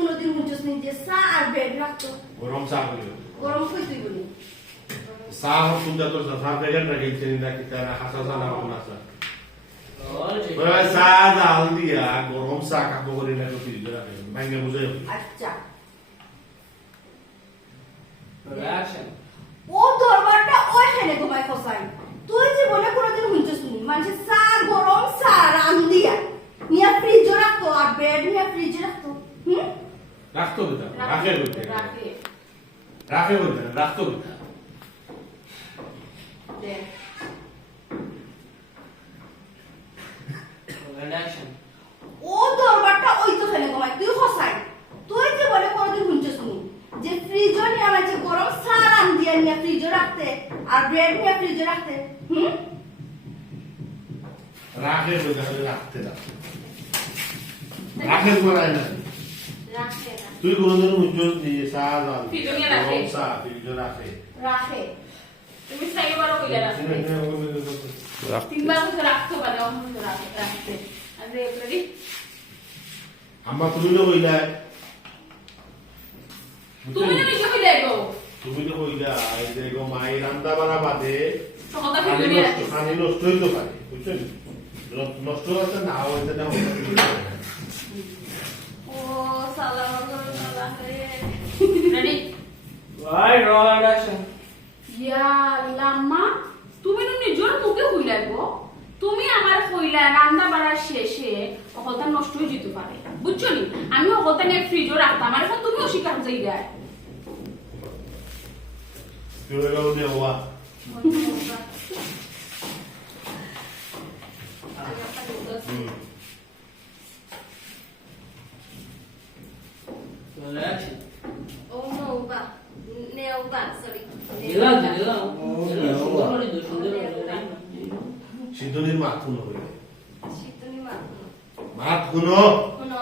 কোনোদিন বুঝছস নি যে চা আর ব্রেড রাখতো গরম চা করিও গরম কই তুই বলি চা সুন্দর তো চা প্যাকেট রাখিছি নাকি তারা হাসা চা না কোন আছে ওই চা জাল দিয়া গরম চা কাপড় করে না ফ্রিজে রাখে ভাঙে বুঝাই আচ্ছা রিঅ্যাকশন ও দরবারটা ওইখানে ঘুমাই খসাই তুই জীবনে কোনোদিন বুঝছস নি মানুষ চা গরম চা রান্দিয়া নিয়া ফ্রিজে রাখতো আর ব্রেড নিয়া ফ্রিজে রাখতো রাখতো বিতা রাখে বলতে রাখে রাখে বলতে রাখতো বিতা দে রিঅ্যাকশন ও দরবারটা ওই তো খেলে ঘুমাই তুই খসাই তুই জীবনে কোনোদিন বুঝছস নি যে ফ্রিজে নিয়া মানে গরম চা রান্দিয়া নিয়া ফ্রিজে রাখতে আর ব্রেড নিয়া ফ্রিজে রাখতে রাখে বলতে রাখতে রাখে বলাই না রাখে না তুই কোনদিন বুঝছস নি চা জাল ফ্রিজে নিয়ে রাখে। গরম চা ফ্রিজে রাখে রাখে তুমি সাইবারও কইলা রাখতে তিনবার তো রাখতে পারে অন্য তো রাখতে আরে রেডি আম্মা তুমি তো কইলা তুমি না নিচে কইলা গো তুমি তো কইলা এই যে গো মাই রান্না বাড়া বাদে তখন তো ফ্রিজে নিয়ে রাখতে খানি নষ্ট হইতে পারে বুঝছেন নষ্ট হচ্ছে না হইতে না ও সালাম আলাইকুম রেডি ওয়াই রিঅ্যাকশন ইয়া লাম্মা তুমি নুনি জোর মুখে হইলা গো তুমি আমার কইলা রান্না বাড়ার শেষে অকলতা নষ্ট হয়ে যেতে পারে বুঝছো নি আমি অকলতা নিয়ে ফ্রিজে রাখতাম আর এখন তুমি অস্বীকার যাই যায় তুই হইলো নে হওয়া রিঅ্যাকশন ও নৌবা নেওবা সরি দিলাম সুন্দর সুন্দর সিদ্ধনির মাত খুনো হইলে শীতনি মাখো মাত খুনো কোন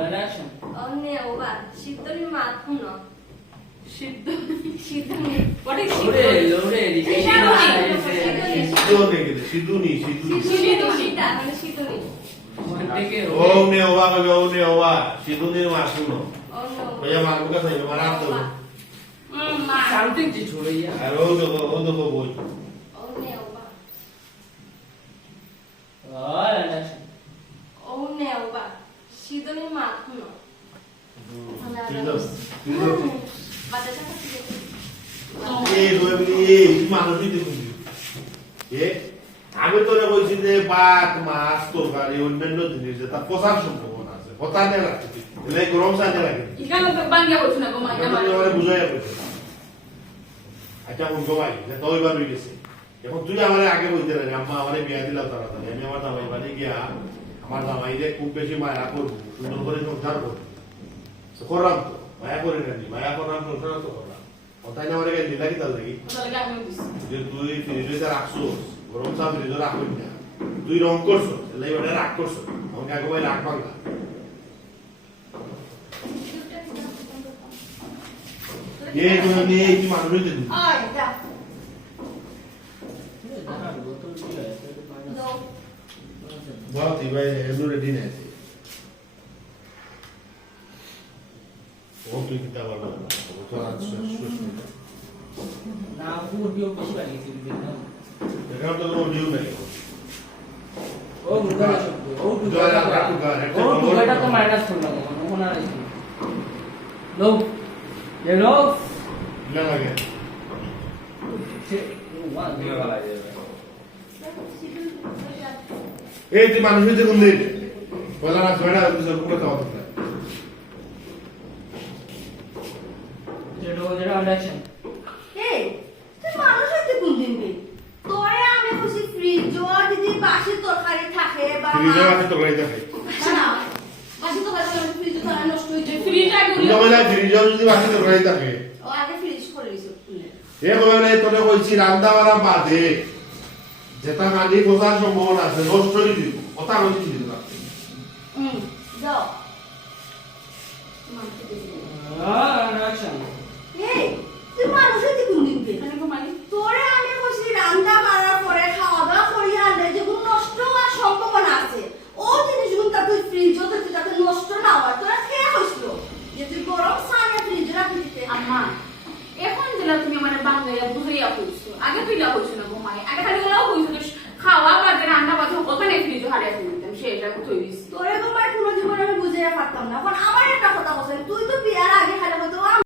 রিঅ্যাকশন ও নেওবা শীতনি মাখো না সিদ্ধ শীতনি হোয়াট ইজ ওরে ওরে সিদ্ধনি শীতটা মানে শীতনি ও নে হওয়া কবে ও নে হওয়া সিদ্ধনির মাত খুনো ও নো ভैया मार को सही मारा तो মা সামথিং জি छोड़िए আর ও তো বই ও নেওবা और রিঅ্যাকশন ও নেওবা শীতনি মাখো না বাচ্চাটা কাছে এই মানুষ দেখুন আমি তোরে বলছি যে ভাত মাছ তরকারি অন্যান্য জিনিস তা পচার সম্ভাবনা আছে পচা নিয়ে রাখতে এলে গরম চা নিয়ে রাখে ইখানে তো বাঙ্গা হচ্ছে না গো মা আমার বুঝাই বলছে আচ্ছা মন গমাই যে তোই বার হয়ে গেছে এখন তুই আমার আগে বলতে রে আম্মা আমারে বিয়া দিলাম তাড়াতাড়ি আমি আমার জামাই বাড়ি গিয়া আমার জামাই যে খুব বেশি মায়া করবো সুন্দর করে সংসার করবো তো করলাম তো মায়া করে নেনি মায়া করলাম সংসার তো করলাম কথাই না আমার গেলি লাগি তার লাগি তাহলে আমি বুঝছি যে তুই ফ্রিজে রাখছো গরম চা ফ্রিজে রাখবি না তুই রং করছো তাহলে ওটা রাগ করছো আমাকে আগে ভাই রাগ ভাঙা ये जो ने की मालूम है तुझे আয় যা दाना बोतल दिया है तो দাও बहुत ही भाई हम रेडी नहीं थे वो तो कितना बार वो तो आज सुश ना वीडियो किसी वाली थी देखना देखा तो वो वीडियो नहीं ओ गुगा शब्द ओ जो है आपका गुगा है ओ गुगा तो माइनस करना होना नहीं लो ये लो ना लगे वन ये वाला ये ए ती मानुष थे कुंदे बोला ना थोड़ा दूसरा को बताओ तो जेडो जेडो রিঅ্যাকশন এই তুই মানুষ হইতে কোন দিন বে তোরে আমি খুশি ফ্রিজ যদি বাসি তরকারি থাকে বা फ्रीजर वाले तो गई था না বাসি তরকারি ফ্রিজ তো নষ্ট হয়ে যায় ফ্রিজ আগে तुम बोला फ्रीजर যদি বাকি তো গই था ও আগে ফ্রিজ করে দিছো এ বলে তোরে কইছি রান্না বাড়া বাদে যেটা গানি পচার সম্ভাবনা আছে নষ্ট হয়ে দিব কথা হইছি দিল না যাও রিঅ্যাকশন এই তুই মানুষ হইতে কোন দিন বে এখানে গো মালি তোরে আমি খুশি রান্না বাড়ার পরে খাওয়া দাওয়া করি আনলে যেগুলো নষ্ট হওয়ার সম্ভাবনা আছে ও জিনিসগুলো তুই ফ্রিজে তো যাতে নষ্ট না হয় তোরা বুঝাইয়া কইছো আগে তুই লা কইছো না ঘুমাই আগে খালি ওলাও কইছো তো খাওয়া বাদে রান্না বাদে ওখানে ফ্রিজ হারিয়ে ফেলতাম সেটা কই দিস তোরে তোমার পুরো জীবন আমি বুঝাইয়া পারতাম না এখন আমার একটা কথা বলছেন তুই তো